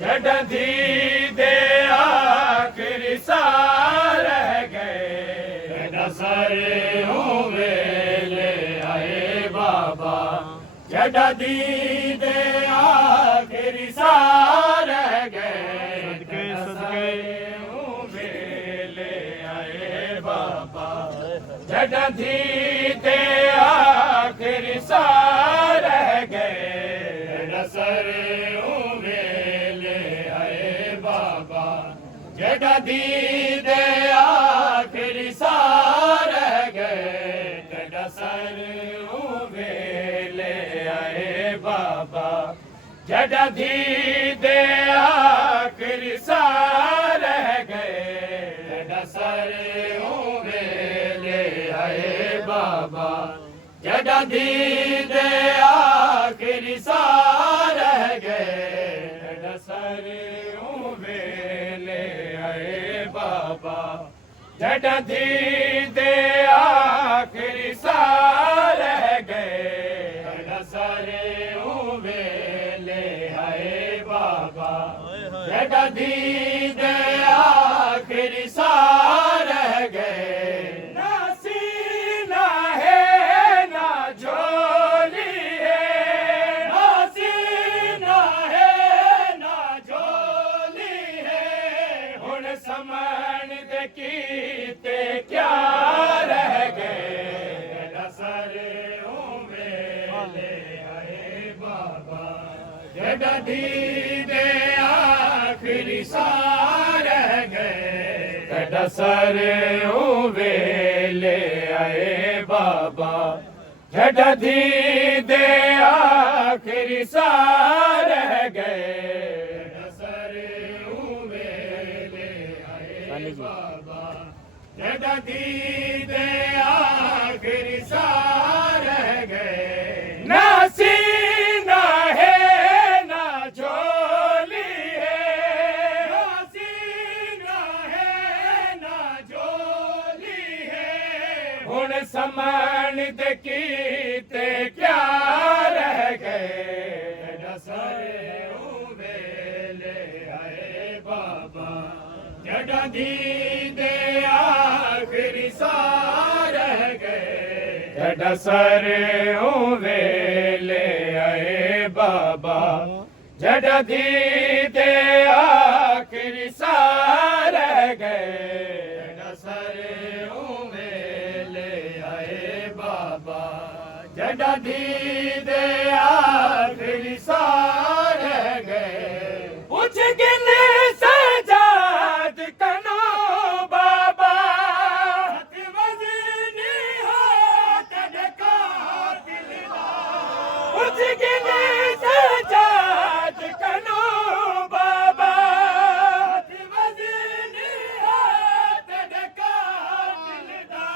जड़ धी दे आखिरी सार रह गए सारे वेले आए बाबा जड़ धी दे आखिरी सार रह गए सदके वेले आए बाबा जड़ धी दे आखिरी सार रह गए सारे जड़ा दी दे आखिरी सार रह गए जड़ा सर वेले आए बाबा जड़ा दी दे आखिरी सार रह गए जड़ा सर वेले आए बाबा जड़ा दी दे आखिरी सार रह गए जड़ा सर बाबा जड़ धी दे आखिरी सार रह गए सारे वेले आए बाबा जड़ धी दे आखिरी सार रह गए ना सीना है ना झोली है ना सीना है ना झोली है हुण समण कीते क्या रह गए सारे वेले आए बाबा जड़ धी दे आखिरी सार रह गए सारे वेले आए बाबा जड़ धी दे आखिरी सार रह गए बाबा जड़ धी दे आखिरी सार रह गए ना सीना है ना झोली है ना सीना है ना झोली है हुण समण दे कीते क्या रह गए सारे वेले आए बाबा जड़ धी दे आखिरी सार रह गए जड़ सारे वेले आए बाबा जड़ धी दे आखिरी सार रह गए सारे वेले आए बाबा जड़ धी दे आखिरी सार रह गए पूछ गिने सजाद कनो बाबा वजनी हो तड़का दिलदा पूछ गिने सजाद कनो बाबा वजनी हो तड़का दिलदा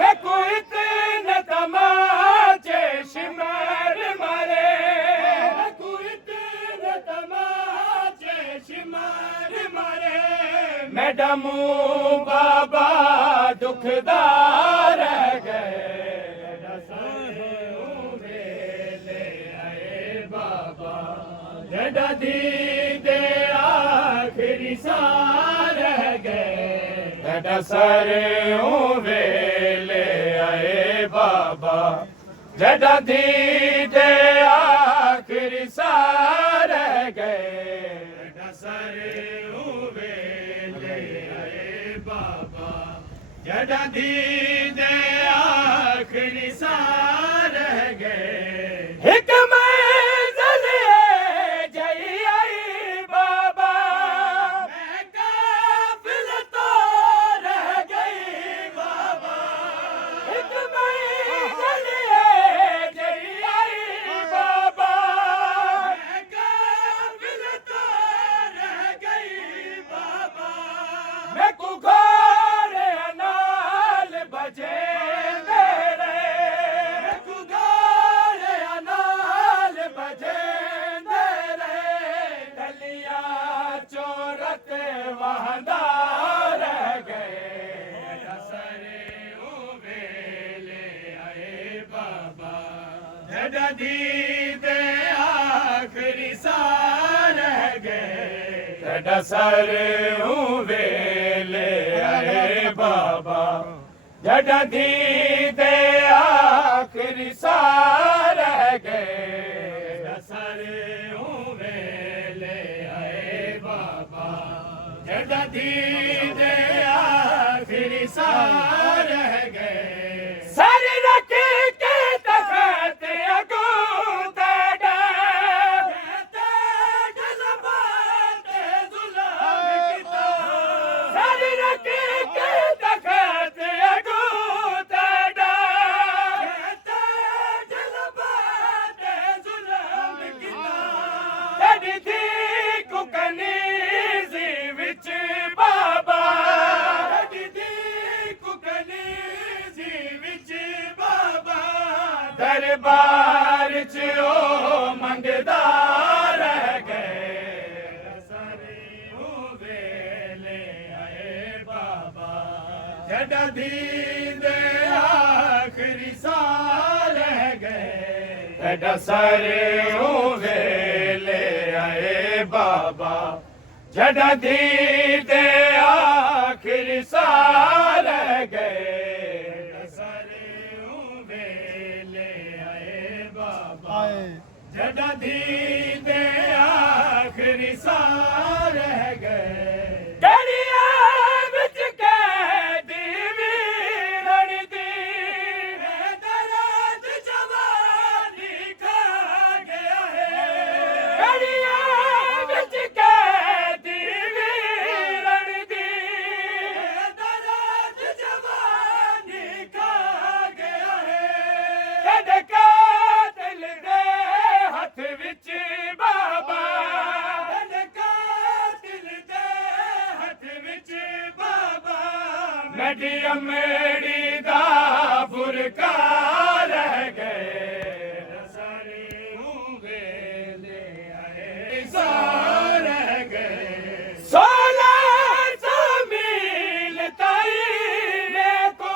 मैं कोई इतने तमाचे शिमर मारे मैडम बाबा दुखदार रह गए वेले आए बाबा जड़ धी दे आखिरी सार रह गए सारे वेले आए बाबा जड़ धी दे आखिरी सार रह गए सारे जड़ धी दे आखिरी सार रह गए एक मंज़िल जई आई बाबा मैं काबिल तो रह गई बाबा एक मंज़िल जई आई बाबा मैं काबिल तो रह गई बाबा मैं बजे मेरे गुगारे अनाल बजे मेरे गलिया चोरत वहदा रह गए सरे वेले आए बाबा जड़ धी दे आखिरी सार रह गए तेरा सर वेले आए बाबा जड़ा दी दे आखिरी सार रह गए सर वेले आए बाबा जड़ा दी दे आखिरी सार रह गए सर रख के तखत अगू तेरा सर रख के तखत अगू दरबार च ओ मंगदा रह गए सारे वेले आए बाबा जड़ा दी दे आखिरी सार रह गए तेरा सारे वेले आए बाबा जड़ा दी दे आखिरी सार रह गए जड़ा दी दे आखिरी सार रह गए दरिया विच कैदी वीरन दी दर्द जवानी खा गया है दरिया विच कैदी वीरन दी दर्द जवानी खा गया है कातिल दे हथ विच बाबा कातिल दे हथ विच बाबा मेडिया मेड़ी दा बुरका रह गए सारे वेले आए सार रह गए 1600 मील ताई ने को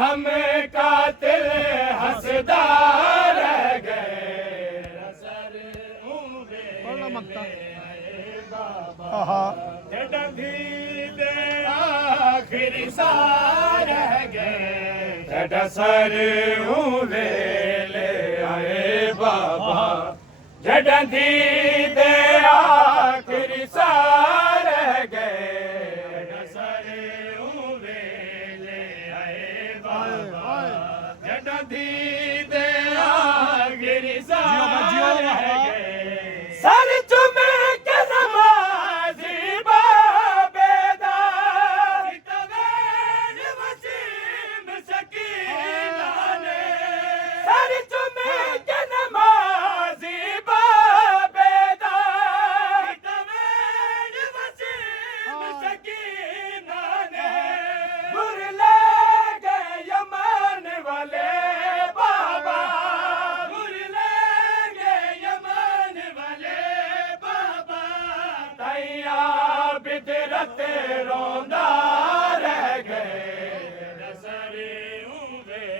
हम कातिल हंसदा रह गए सर बाबा जड़ा दी दे आखिरी सार रह गए तेरा सर वेले आए बाबा जड़ा दी दे आखिरी सार रह गए दी दे आखिरी सार रह गए सर चुमे के नमाज़ी बाबेदा तवेज वसीम सकीना ने सर चुमे के नमाज़ी बाबेदा तवेज वसीम सकीना ने बुरले गए यमन वाले बिदरत रोंदा